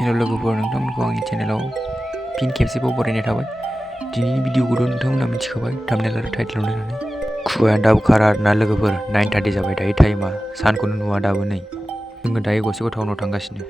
Hello' लोगोफोर, नोंथांमोनखौ आंनि चेनेलाव fin खेबसेबाव बरायनाय थाबाय। दिनैनि भिडिअखौथ' नोंथांमोना मिथिखाबाय थाम्बनेल आरो टाइटेलाव नायनानै। खुवायानो दाबो खारा आरोना लोगोफोर। 9:30 जाबाय दायो टाइमा। सानखौनो नुवा दाबो नै। जोङो दायो गसाइगाव टाउनाव थांगासिनो।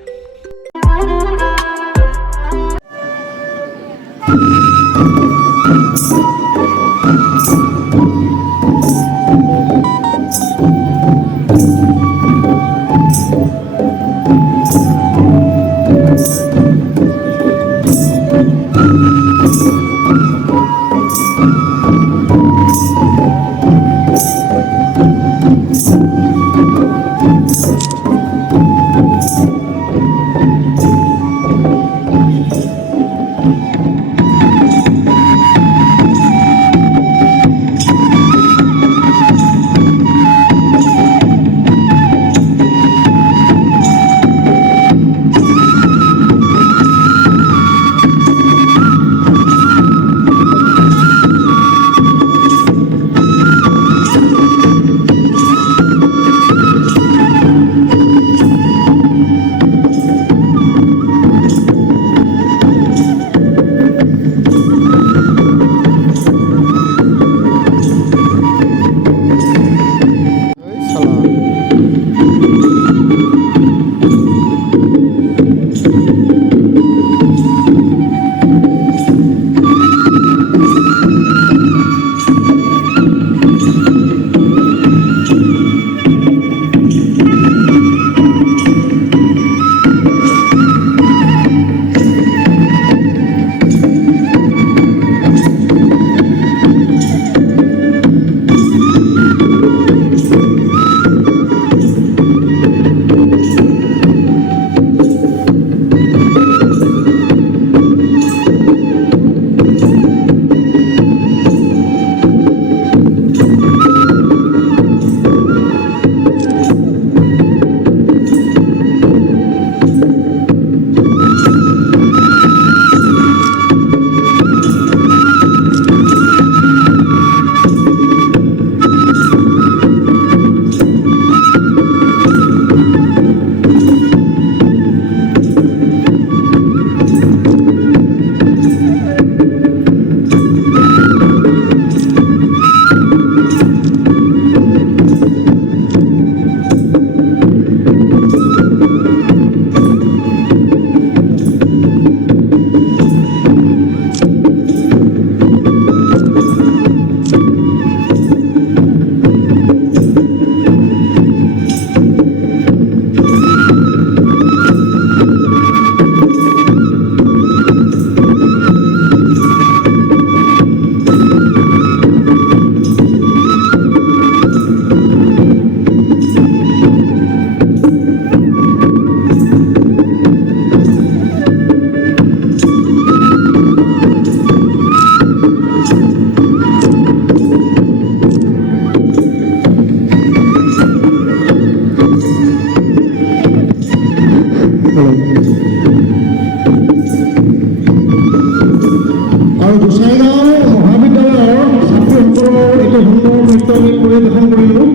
আৰু গোসাইগাঁও মহাবিদ্যালয়ৰ ছাত্ৰীসকলৰ এটি সুন্দৰ নৃত্য গীত পৰিৱেশন কৰিলোঁ।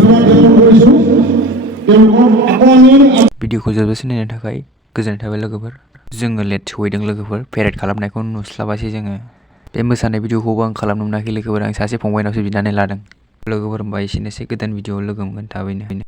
ধন্যবাদ জ্ঞাপন কৰিছোঁ তেওঁলোকক। আকৌ আমি भिडिअखौ जोबजासिम नायनो थाखाय गोजोननाय थाबाय लोगोफोर। जोङो लेट सहैदों लोगोफोर। पेरेड खालामनायखौ नुस्लाबासै जोङो। बे मोसानाय भिडिअखौबो आं खालामनो मोनाखै लोगोफोर। आं सासे फंबायनावसो बिनानै लादों। लोगोफोर होनबा एसेनोसै, गोदान भिडिअआव लोगो मोनगोन थाबैनो।